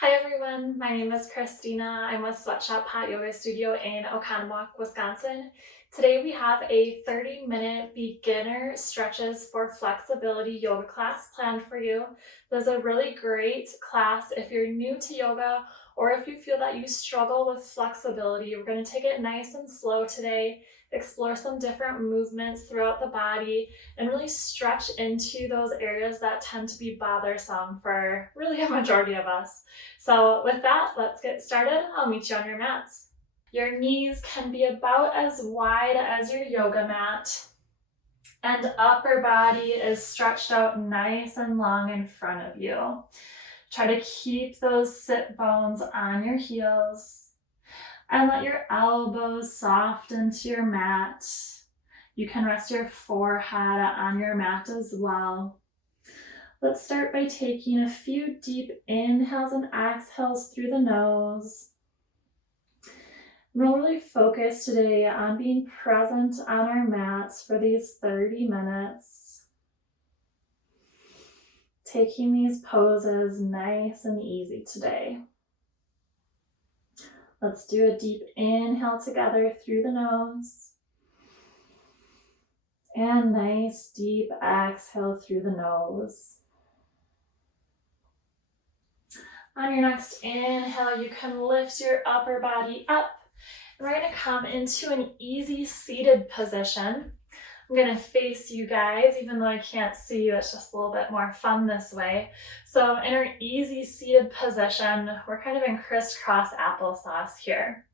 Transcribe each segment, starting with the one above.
Hi everyone, my name is Christina. I'm with Sweatshop Hot Yoga Studio in Oconomowoc, Wisconsin. Today we have a 30-minute beginner stretches for flexibility yoga class planned for you. This is a really great class if you're new to yoga or if you feel that you struggle with flexibility. We're going to take it nice and slow today, explore some different movements throughout the body, and really stretch into those areas that tend to be bothersome for really a majority of us. So with that, let's get started. I'll meet you on your mats. Your knees can be about as wide as your yoga mat, and upper body is stretched out nice and long in front of you. Try to keep those sit bones on your heels and let your elbows soften to your mat. You can rest your forehead on your mat as well. Let's start by taking a few deep inhales and exhales through the nose. We'll really focus today on being present on our mats for these 30 minutes. Taking these poses nice and easy today. Let's do a deep inhale together through the nose. And nice deep exhale through the nose. On your next inhale, you can lift your upper body up. We're going to come into an easy seated position. I'm going to face you guys, even though I can't see you, it's just a little bit more fun this way. So in our easy seated position, we're kind of in crisscross applesauce here.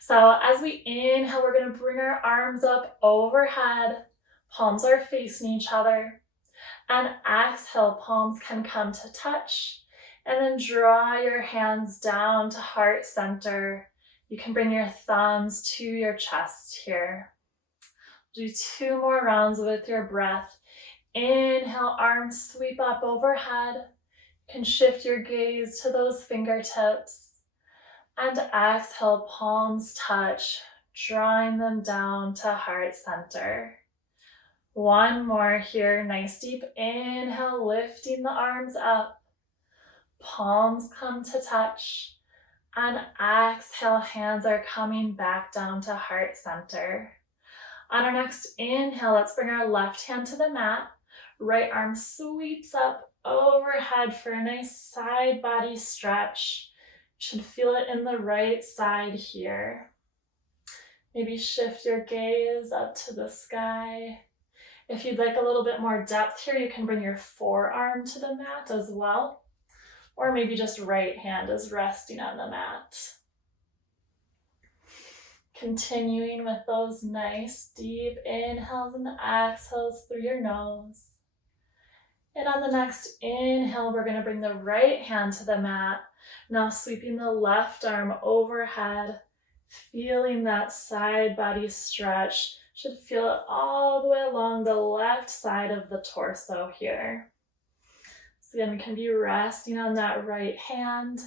So as we inhale, we're going to bring our arms up overhead, palms are facing each other. And exhale, palms can come to touch. And then draw your hands down to heart center. You can bring your thumbs to your chest here. Do 2 more rounds with your breath. Inhale, arms sweep up overhead. You can shift your gaze to those fingertips. And exhale, palms touch, drawing them down to heart center. 1 more here, nice deep inhale, lifting the arms up. Palms come to touch. And exhale, hands are coming back down to heart center. On our next inhale, let's bring our left hand to the mat. Right arm sweeps up overhead for a nice side body stretch. You should feel it in the right side here. Maybe shift your gaze up to the sky. If you'd like a little bit more depth here, you can bring your forearm to the mat as well. Or maybe just right hand is resting on the mat. Continuing with those nice deep inhales and exhales through your nose. And on the next inhale, we're going to bring the right hand to the mat. Now sweeping the left arm overhead, feeling that side body stretch. Should feel it all the way along the left side of the torso here. So again, we can be resting on that right hand.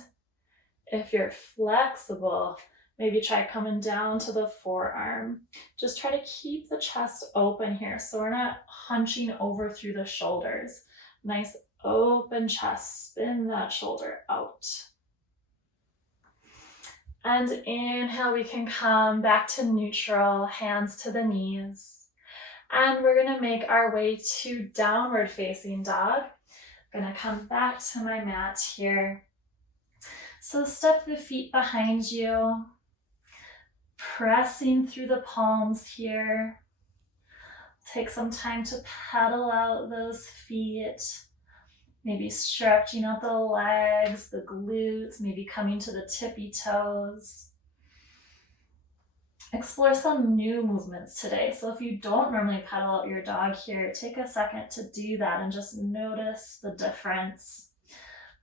If you're flexible, maybe try coming down to the forearm. Just try to keep the chest open here so we're not hunching over through the shoulders. Nice open chest, spin that shoulder out. And inhale, we can come back to neutral, hands to the knees. And we're gonna make our way to downward facing dog. Gonna come back to my mat here. So step the feet behind you, pressing through the palms here. Take some time to pedal out those feet. Maybe stretching out the legs, the glutes, maybe coming to the tippy toes. Explore some new movements today. So if you don't normally pedal out your dog here, take a second to do that and just notice the difference.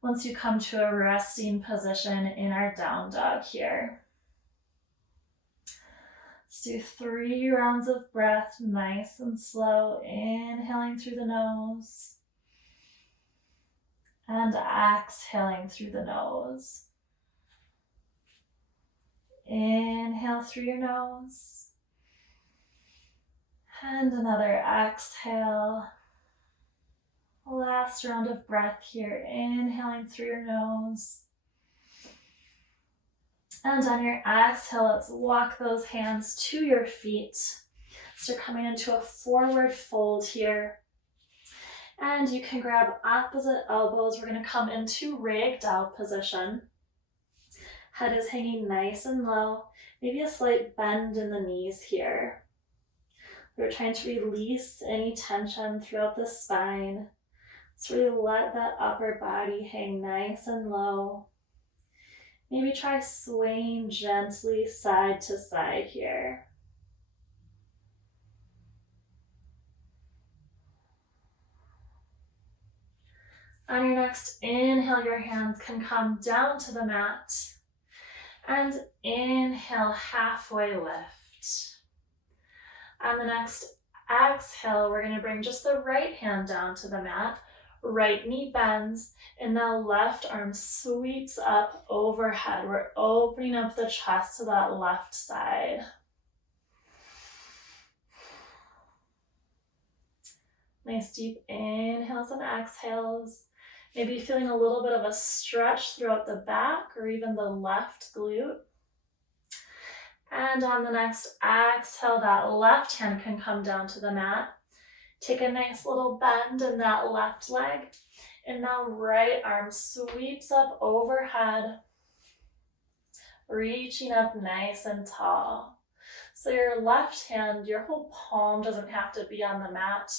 Once you come to a resting position in our down dog here. Let's do 3 rounds of breath, nice and slow, inhaling through the nose and exhaling through the nose. Inhale through your nose and another exhale. Last round of breath here, inhaling through your nose And on your exhale, let's walk those hands to your feet. So you're coming into a forward fold here. And you can grab opposite elbows. We're going to come into ragdoll position. Head is hanging nice and low. Maybe a slight bend in the knees here. We're trying to release any tension throughout the spine. So really let that upper body hang nice and low. Maybe try swaying gently side to side here. On your next inhale, your hands can come down to the mat. And inhale, halfway lift. On the next exhale, we're going to bring just the right hand down to the mat. Right knee bends, and now left arm sweeps up overhead. We're opening up the chest to that left side. Nice deep inhales and exhales. Maybe feeling a little bit of a stretch throughout the back or even the left glute. And on the next exhale, that left hand can come down to the mat. Take a nice little bend in that left leg. And now right arm sweeps up overhead, reaching up nice and tall. So your left hand, your whole palm doesn't have to be on the mat.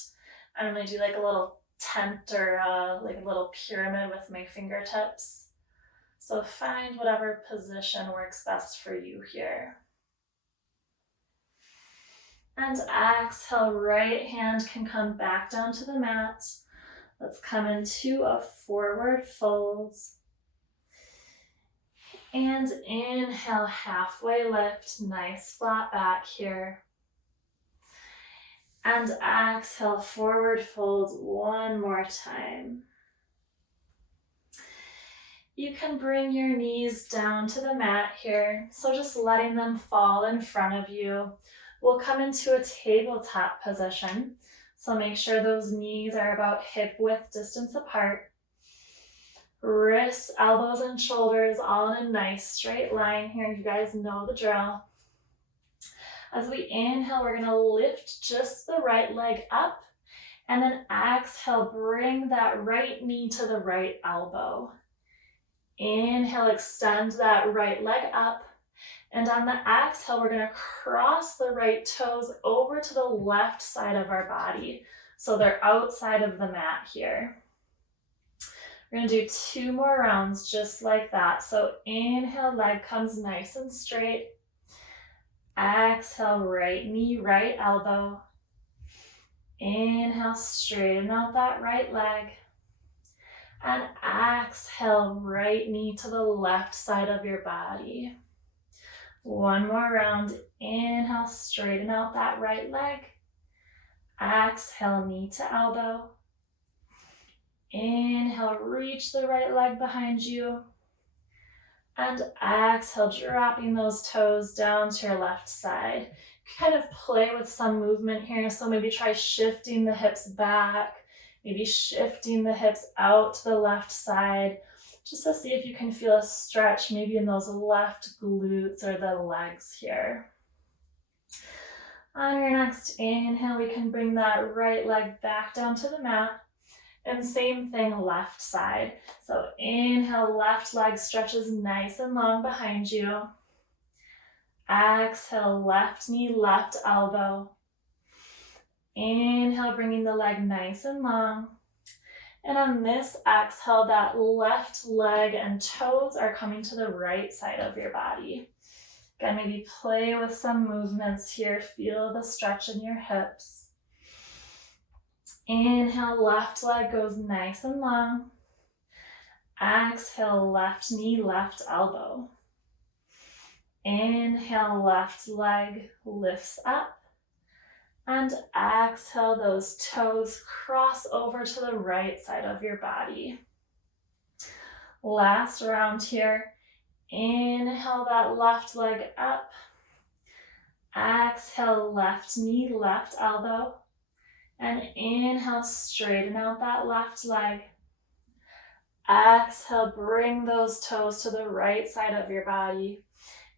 I'm going to do like a little tent or like a little pyramid with my fingertips. So find whatever position works best for you here. And exhale, right hand can come back down to the mat. Let's come into a forward fold. And inhale, halfway lift, nice flat back here. And exhale, forward fold one more time. You can bring your knees down to the mat here, so just letting them fall in front of you. We'll come into a tabletop position, so make sure those knees are about hip width distance apart. Wrists, elbows, and shoulders all in a nice straight line here. You guys know the drill. As we inhale, we're going to lift just the right leg up, and then exhale, bring that right knee to the right elbow. Inhale, extend that right leg up. And on the exhale, we're going to cross the right toes over to the left side of our body. So they're outside of the mat here. We're going to do 2 more rounds just like that. So inhale, leg comes nice and straight. Exhale, right knee, right elbow. Inhale, straighten out that right leg. And exhale, right knee to the left side of your body. 1 more round. Inhale, straighten out that right leg. Exhale, knee to elbow. Inhale, reach the right leg behind you. And exhale, dropping those toes down to your left side. Kind of play with some movement here. So maybe try shifting the hips back. Maybe shifting the hips out to the left side. Just to see if you can feel a stretch maybe in those left glutes or the legs here. On your next inhale, we can bring that right leg back down to the mat. And same thing, left side. So inhale, left leg stretches nice and long behind you. Exhale, left knee, left elbow. Inhale, bringing the leg nice and long. And on this exhale, that left leg and toes are coming to the right side of your body. Again, maybe play with some movements here. Feel the stretch in your hips. Inhale, left leg goes nice and long. Exhale, left knee, left elbow. Inhale, left leg lifts up. And exhale, those toes cross over to the right side of your body. Last round here. Inhale that left leg up. Exhale, left knee, left elbow. And inhale, straighten out that left leg. Exhale, bring those toes to the right side of your body.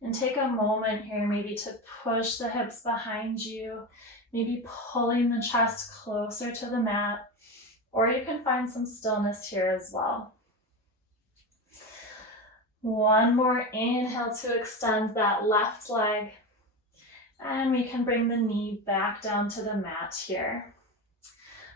And take a moment here maybe to push the hips behind you, maybe pulling the chest closer to the mat, or you can find some stillness here as well. One more inhale to extend that left leg. And we can bring the knee back down to the mat here.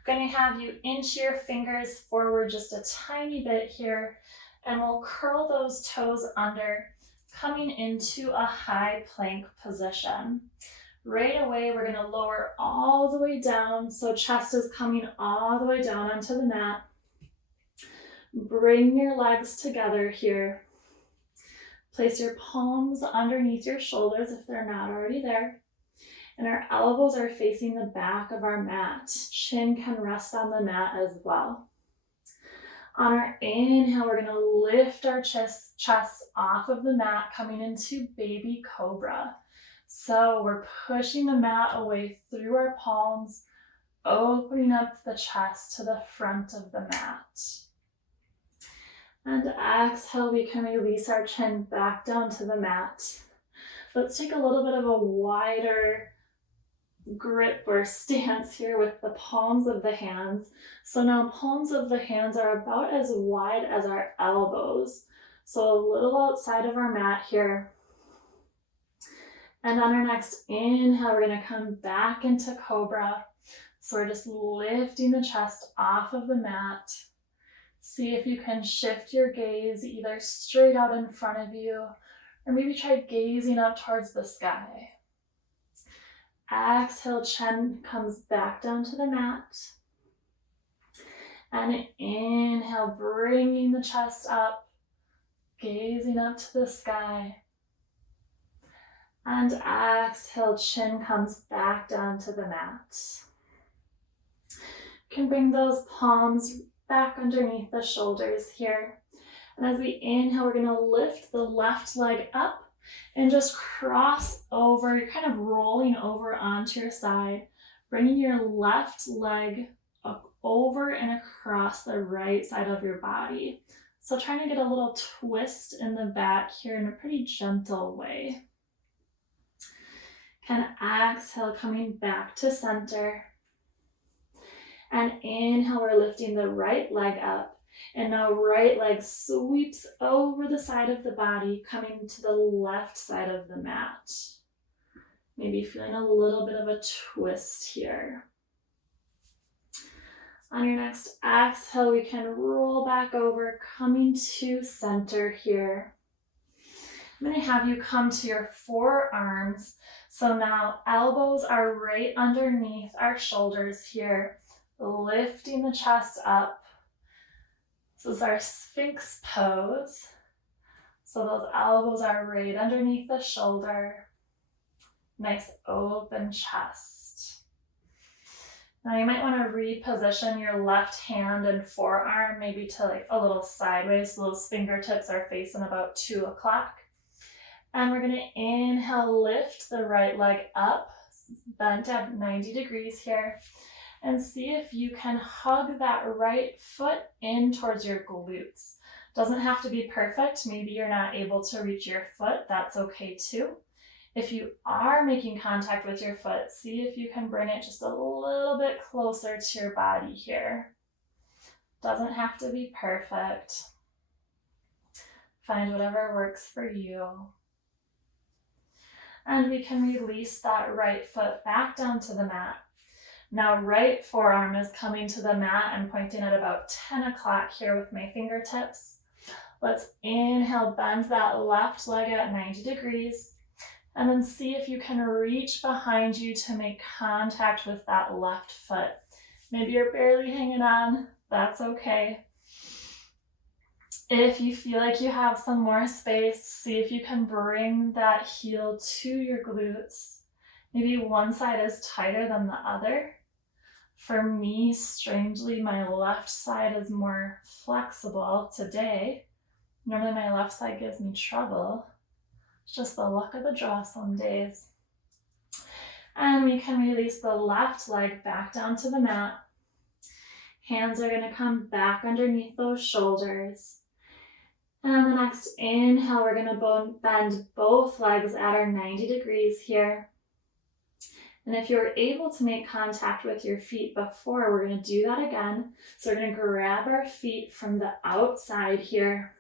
I'm going to have you inch your fingers forward just a tiny bit here, and we'll curl those toes under, coming into a high plank position. Right away, we're going to lower all the way down, so chest is coming all the way down onto the mat. Bring your legs together here. Place your palms underneath your shoulders if they're not already there. And our elbows are facing the back of our mat. Chin can rest on the mat as well. On our inhale, we're going to lift our chest off of the mat, coming into baby cobra. So we're pushing the mat away through our palms, opening up the chest to the front of the mat. And exhale, we can release our chin back down to the mat. Let's take a little bit of a wider grip or stance here with the palms of the hands. So now palms of the hands are about as wide as our elbows. So a little outside of our mat here. And on our next inhale, we're going to come back into cobra. So we're just lifting the chest off of the mat. See if you can shift your gaze either straight out in front of you, or maybe try gazing up towards the sky. Exhale, chin comes back down to the mat. And inhale, bringing the chest up, gazing up to the sky. And exhale, chin comes back down to the mat. You can bring those palms back underneath the shoulders here. And as we inhale, we're going to lift the left leg up and just cross over. You're kind of rolling over onto your side, bringing your left leg up over and across the right side of your body. So trying to get a little twist in the back here in a pretty gentle way. Kind of exhale, coming back to center. And inhale, we're lifting the right leg up. And now right leg sweeps over the side of the body, coming to the left side of the mat. Maybe feeling a little bit of a twist here. On your next exhale, we can roll back over, coming to center here. I'm going to have you come to your forearms. So now elbows are right underneath our shoulders here, lifting the chest up. This is our Sphinx pose. So those elbows are right underneath the shoulder. Nice open chest. Now you might want to reposition your left hand and forearm maybe to like a little sideways. So those fingertips are facing about 2 o'clock. And we're going to inhale, lift the right leg up, bent at 90 degrees here. And see if you can hug that right foot in towards your glutes. Doesn't have to be perfect. Maybe you're not able to reach your foot. That's okay too. If you are making contact with your foot, see if you can bring it just a little bit closer to your body here. Doesn't have to be perfect. Find whatever works for you. And we can release that right foot back down to the mat. Now right forearm is coming to the mat and pointing at about 10 o'clock here with my fingertips. Let's inhale, bend that left leg at 90 degrees. And then see if you can reach behind you to make contact with that left foot. Maybe you're barely hanging on. That's okay. If you feel like you have some more space, see if you can bring that heel to your glutes. Maybe one side is tighter than the other. For me, strangely, my left side is more flexible today. Normally my left side gives me trouble. It's just the luck of the draw some days. And we can release the left leg back down to the mat. Hands are going to come back underneath those shoulders. And on the next inhale, we're gonna bend both legs at our 90 degrees here. And if you're able to make contact with your feet before, we're gonna do that again. So we're gonna grab our feet from the outside here.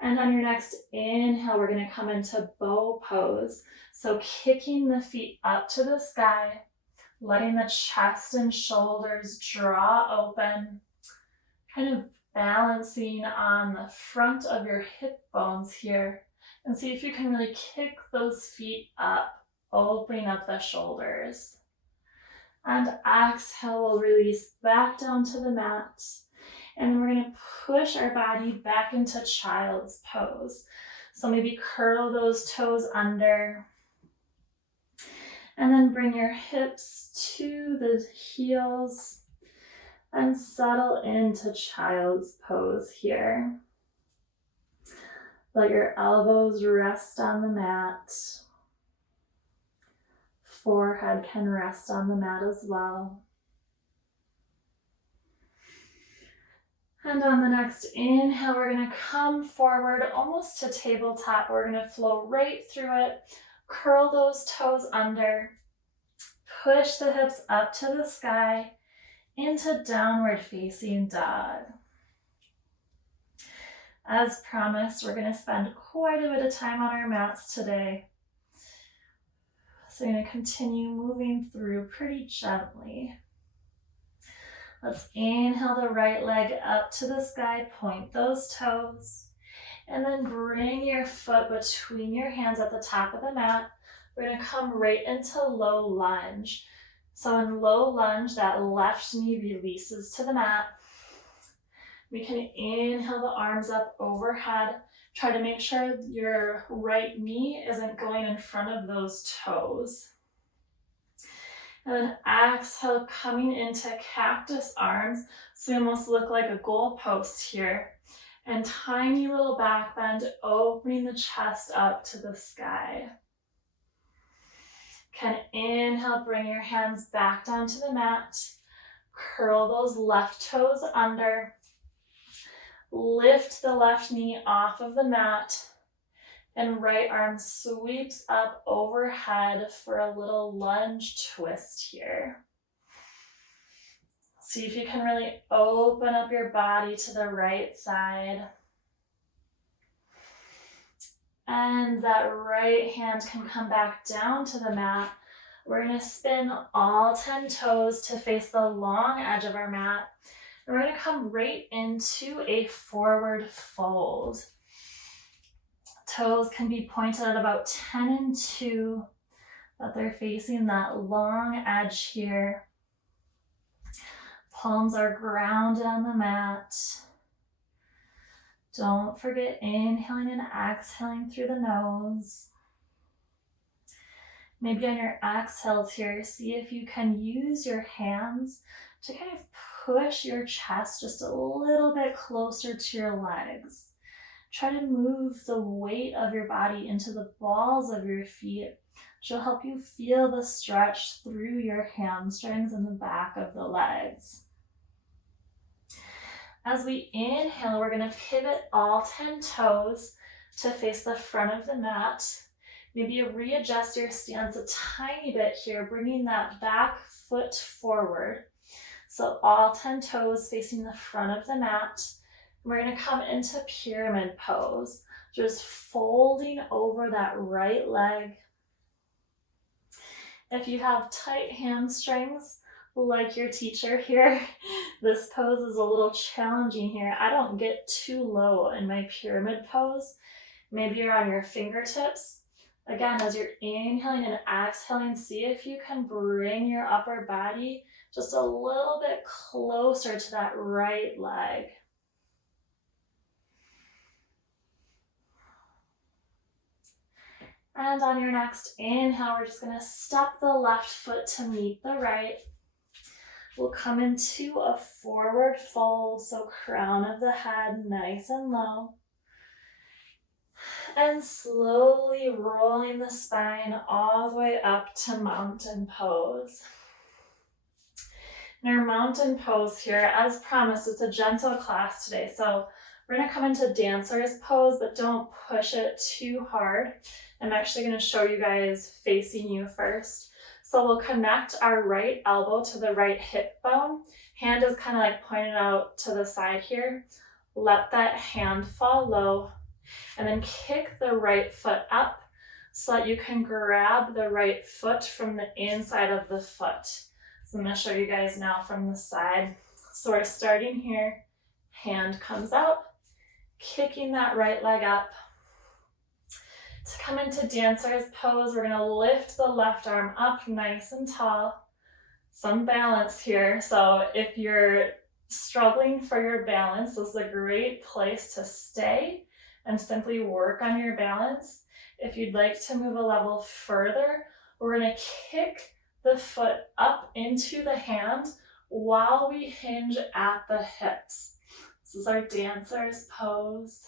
And on your next inhale, we're gonna come into bow pose. So kicking the feet up to the sky, letting the chest and shoulders draw open, kind of balancing on the front of your hip bones here. And see if you can really kick those feet up, opening up the shoulders. And exhale, we'll release back down to the mat. And then we're gonna push our body back into child's pose. So maybe curl those toes under. And then bring your hips to the heels and settle into child's pose here. Let your elbows rest on the mat. Forehead can rest on the mat as well. And on the next inhale, we're gonna come forward almost to tabletop. We're gonna flow right through it. Curl those toes under. Push the hips up to the sky into downward facing dog. As promised, we're gonna spend quite a bit of time on our mats today. So I'm gonna continue moving through pretty gently. Let's inhale the right leg up to the sky, point those toes, and then bring your foot between your hands at the top of the mat. We're gonna come right into low lunge. So in low lunge, that left knee releases to the mat. We can inhale the arms up overhead. Try to make sure your right knee isn't going in front of those toes. And then exhale, coming into cactus arms. So we almost look like a goalpost here. And tiny little back bend, opening the chest up to the sky. Can inhale, bring your hands back down to the mat. Curl those left toes under. Lift the left knee off of the mat. And right arm sweeps up overhead for a little lunge twist here. See if you can really open up your body to the right side. And that right hand can come back down to the mat. We're gonna spin all 10 toes to face the long edge of our mat. And we're gonna come right into a forward fold. Toes can be pointed at about 10 and 2, but they're facing that long edge here. Palms are grounded on the mat. Don't forget inhaling and exhaling through the nose. Maybe on your exhales here, see if you can use your hands to kind of push your chest just a little bit closer to your legs. Try to move the weight of your body into the balls of your feet, which will help you feel the stretch through your hamstrings and the back of the legs. As we inhale, we're going to pivot all 10 toes to face the front of the mat. Maybe you readjust your stance a tiny bit here, bringing that back foot forward. So all 10 toes facing the front of the mat. We're going to come into pyramid pose, just folding over that right leg. If you have tight hamstrings, like your teacher here, this pose is a little challenging here. I don't get too low in my pyramid pose. Maybe you're on your fingertips. Again, as you're inhaling and exhaling, see if you can bring your upper body just a little bit closer to that right leg. And on your next inhale, we're just going to step the left foot to meet the right. We'll come into a forward fold, so crown of the head nice and low. And slowly rolling the spine all the way up to mountain pose. In our mountain pose here, as promised, it's a gentle class today. So We're gonna come into dancer's pose, but don't push it too hard. I'm actually gonna show you guys facing you first. So we'll connect our right elbow to the right hip bone. Hand is kind of like pointed out to the side here. Let that hand fall low, and then kick the right foot up so that you can grab the right foot from the inside of the foot. So I'm gonna show you guys now from the side. So we're starting here, hand comes out, kicking that right leg up. To come into dancer's pose, we're gonna lift the left arm up nice and tall. Some balance here. So if you're struggling for your balance, this is a great place to stay and simply work on your balance. If you'd like to move a level further, we're gonna kick the foot up into the hand while we hinge at the hips. This is our dancer's pose.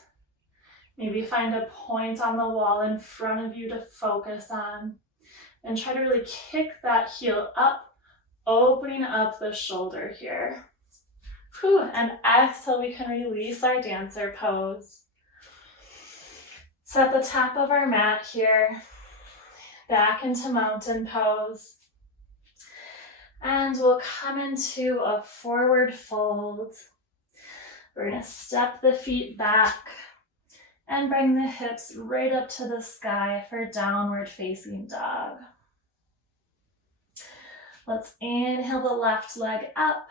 Maybe find a point on the wall in front of you to focus on, and try to really kick that heel up, opening up the shoulder here. Whew, and exhale, we can release our dancer pose. So at the top of our mat here, back into mountain pose. And we'll come into a forward fold. We're gonna step the feet back and bring the hips right up to the sky for downward facing dog. Let's inhale the left leg up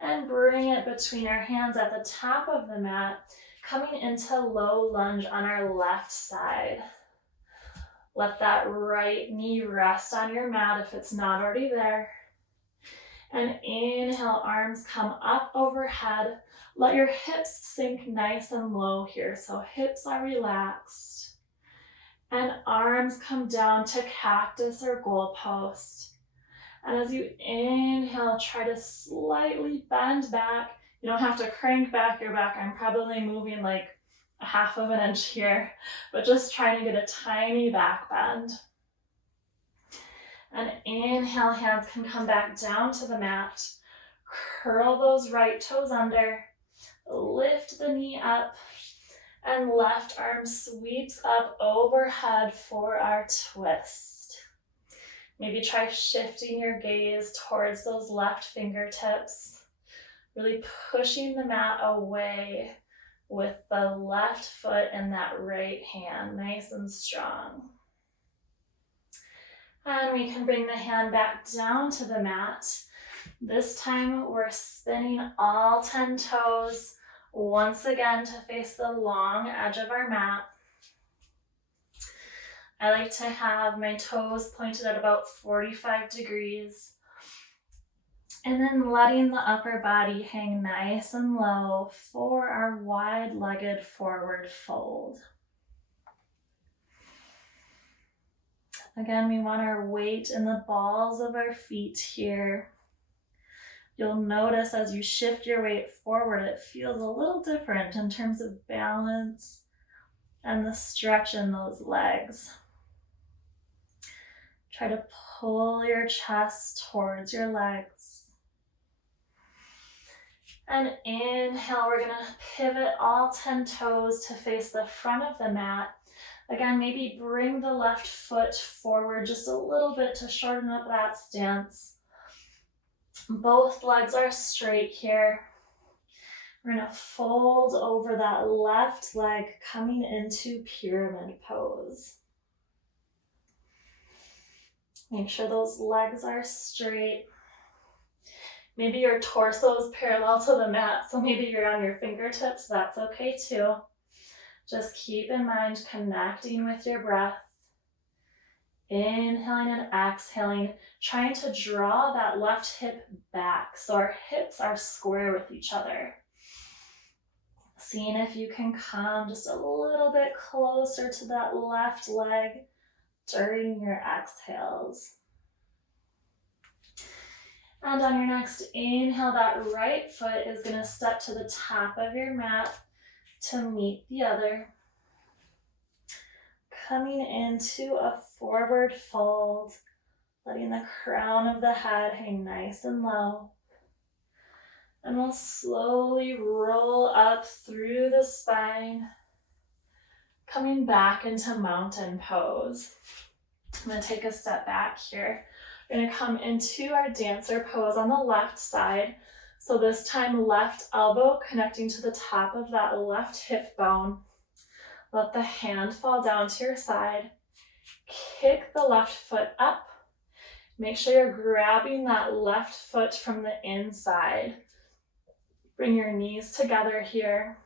and bring it between our hands at the top of the mat, coming into low lunge on our left side. Let that right knee rest on your mat if it's not already there. And inhale, arms come up overhead. Let your hips sink nice and low here, so hips are relaxed. And arms come down to cactus or goalpost. And as you inhale, try to slightly bend back. You don't have to crank back your back. I'm probably moving like a half of an inch here, but just trying to get a tiny back bend. And inhale, hands can come back down to the mat. Curl those right toes under. Lift the knee up, and left arm sweeps up overhead for our twist. Maybe try shifting your gaze towards those left fingertips, really pushing the mat away with the left foot and that right hand, nice and strong. And we can bring the hand back down to the mat. This time we're spinning all 10 toes once again to face the long edge of our mat. I like to have my toes pointed at about 45 degrees. And then letting the upper body hang nice and low for our wide-legged forward fold. Again, we want our weight in the balls of our feet here. You'll notice as you shift your weight forward, it feels a little different in terms of balance and the stretch in those legs. Try to pull your chest towards your legs. And inhale, we're gonna pivot all 10 toes to face the front of the mat. Again, maybe bring the left foot forward just a little bit to shorten up that stance. Both legs are straight here. We're gonna fold over that left leg, coming into pyramid pose. Make sure those legs are straight. Maybe your torso is parallel to the mat, so maybe you're on your fingertips, that's okay too. Just keep in mind connecting with your breath. Inhaling and exhaling, trying to draw that left hip back so our hips are square with each other. Seeing if you can come just a little bit closer to that left leg during your exhales. And on your next inhale, that right foot is going to step to the top of your mat to meet the other. Coming into a forward fold, letting the crown of the head hang nice and low. And we'll slowly roll up through the spine, coming back into mountain pose. I'm going to take a step back here. We're going to come into our dancer pose on the left side. So this time, left elbow connecting to the top of that left hip bone. Let the hand fall down to your side. Kick the left foot up. Make sure you're grabbing that left foot from the inside. Bring your knees together here.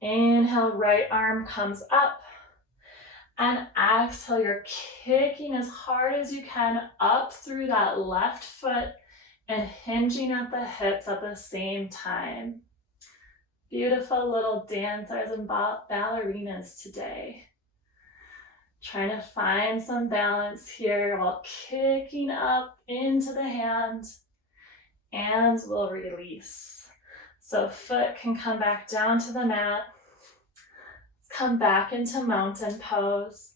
Inhale, right arm comes up. And exhale, you're kicking as hard as you can up through that left foot and hinging at the hips at the same time. Beautiful little dancers and ballerinas today. Trying to find some balance here while kicking up into the hand, and we'll release. So foot can come back down to the mat. Come back into mountain pose.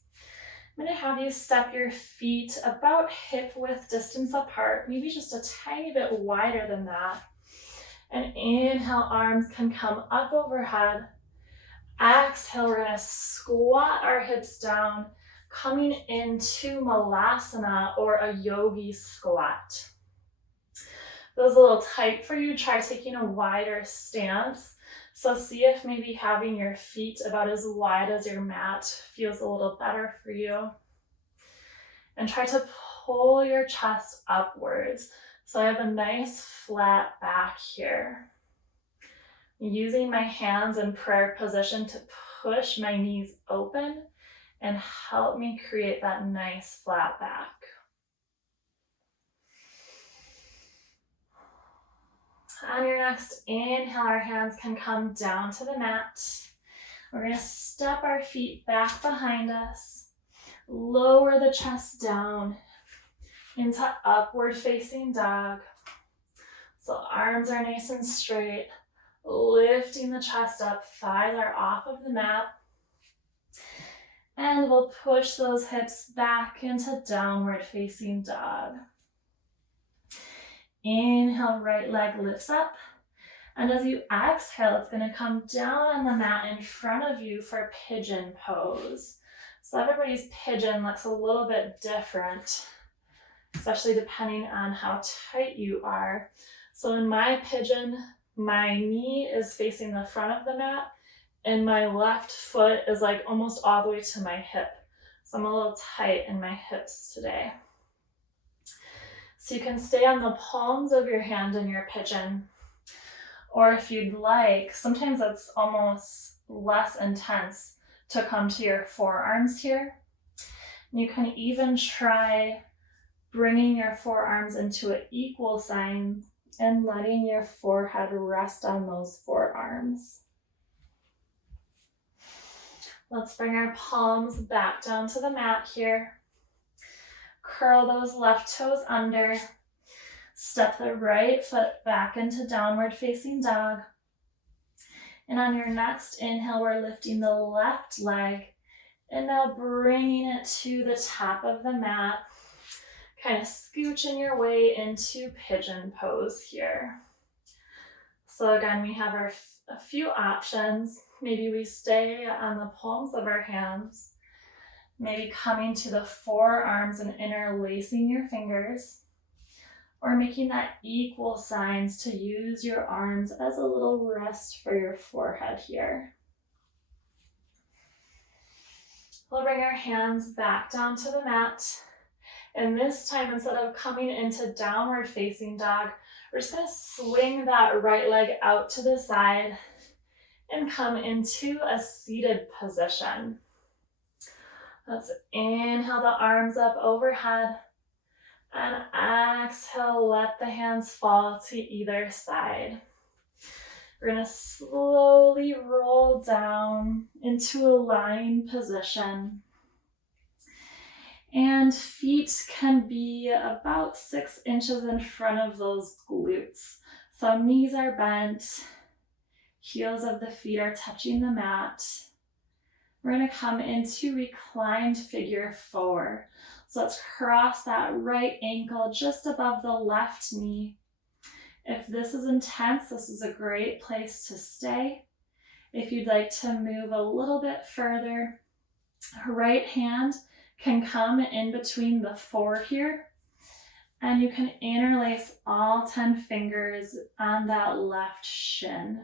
I'm going to have you step your feet about hip width distance apart, maybe just a tiny bit wider than that. And inhale, arms can come up overhead. Exhale, we're going to squat our hips down, coming into Malasana or a yogi squat. If it was a little tight for you, try taking a wider stance. So see if maybe having your feet about as wide as your mat feels a little better for you. And try to pull your chest upwards. So I have a nice flat back here. Using my hands in prayer position to push my knees open and help me create that nice flat back. On your next inhale, our hands can come down to the mat. We're going to step our feet back behind us. Lower the chest down into upward facing dog. So arms are nice and straight. Lifting the chest up, thighs are off of the mat. And we'll push those hips back into downward facing dog. Inhale, right leg lifts up. And as you exhale, it's going to come down on the mat in front of you for pigeon pose. So everybody's pigeon looks a little bit different, especially depending on how tight you are. So in my pigeon, my knee is facing the front of the mat and my left foot is like almost all the way to my hip. So I'm a little tight in my hips today. So you can stay on the palms of your hand in your pigeon. Or if you'd like, sometimes it's almost less intense to come to your forearms here. You can even try bringing your forearms into an equal sign and letting your forehead rest on those forearms. Let's bring our palms back down to the mat here. Curl those left toes under. Step the right foot back into downward facing dog. And on your next inhale, we're lifting the left leg and now bringing it to the top of the mat. Kind of scooching your way into pigeon pose here. So again, we have a few options. Maybe we stay on the palms of our hands. Maybe coming to the forearms and interlacing your fingers. Or making that equal signs to use your arms as a little rest for your forehead here. We'll bring our hands back down to the mat. And this time, instead of coming into downward facing dog, we're just going to swing that right leg out to the side and come into a seated position. Let's inhale the arms up overhead. And exhale, let the hands fall to either side. We're going to slowly roll down into a lying position. And feet can be about 6 inches in front of those glutes. So knees are bent, heels of the feet are touching the mat. We're going to come into reclined figure 4. So let's cross that right ankle just above the left knee If this is intense, this is a great place to stay. If you'd like to move a little bit further, right hand can come in between the 4 here, and you can interlace all 10 fingers on that left shin.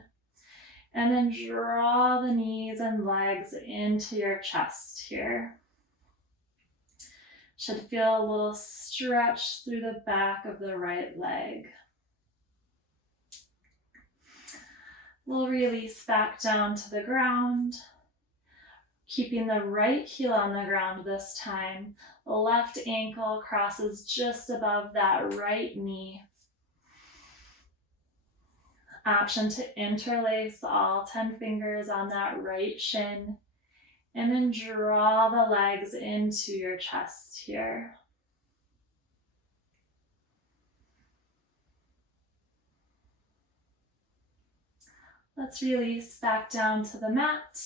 And then draw the knees and legs into your chest here. Should feel a little stretch through the back of the right leg. We'll release back down to the ground, keeping the right heel on the ground this time. The left ankle crosses just above that right knee. Option to interlace all 10 fingers on that right shin, and then draw the legs into your chest here. Let's release back down to the mat.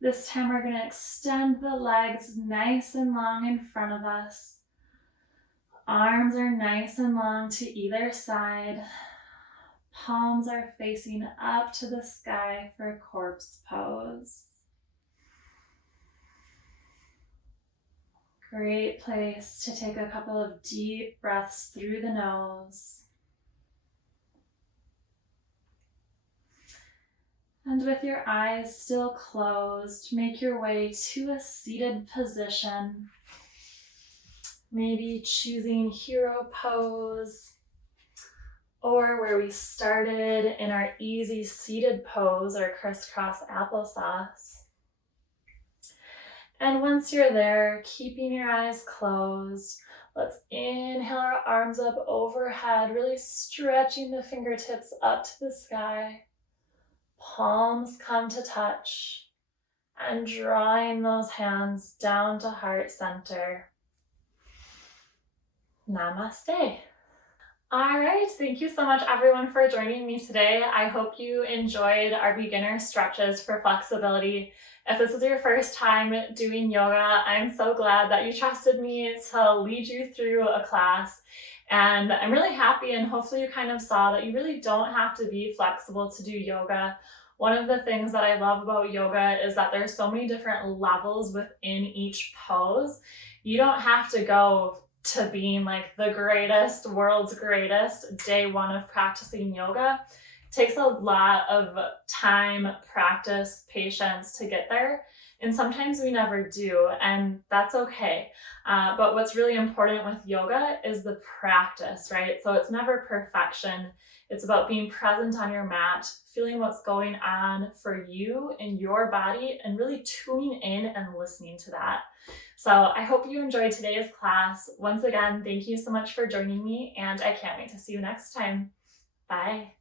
This time we're going to extend the legs nice and long in front of us. Arms are nice and long to either side. Palms are facing up to the sky for corpse pose. Great place to take a couple of deep breaths through the nose. And with your eyes still closed, make your way to a seated position. Maybe choosing hero pose, or where we started in our easy seated pose or crisscross applesauce. And once you're there, keeping your eyes closed, let's inhale our arms up overhead, really stretching the fingertips up to the sky. Palms come to touch, and drawing those hands down to heart center. Namaste. All right, thank you so much everyone for joining me today. I hope you enjoyed our beginner stretches for flexibility. If this is your first time doing yoga, I'm so glad that you trusted me to lead you through a class. And I'm really happy, and hopefully you kind of saw that you really don't have to be flexible to do yoga. One of the things that I love about yoga is that there's so many different levels within each pose. You don't have to go to being like the greatest, world's greatest day one of practicing yoga. It takes a lot of time, practice, patience to get there. And sometimes we never do, and that's okay. But what's really important with yoga is the practice, right? So it's never perfection. It's about being present on your mat, feeling what's going on for you in your body, and really tuning in and listening to that. So I hope you enjoyed today's class. Once again, thank you so much for joining me, and I can't wait to see you next time. Bye.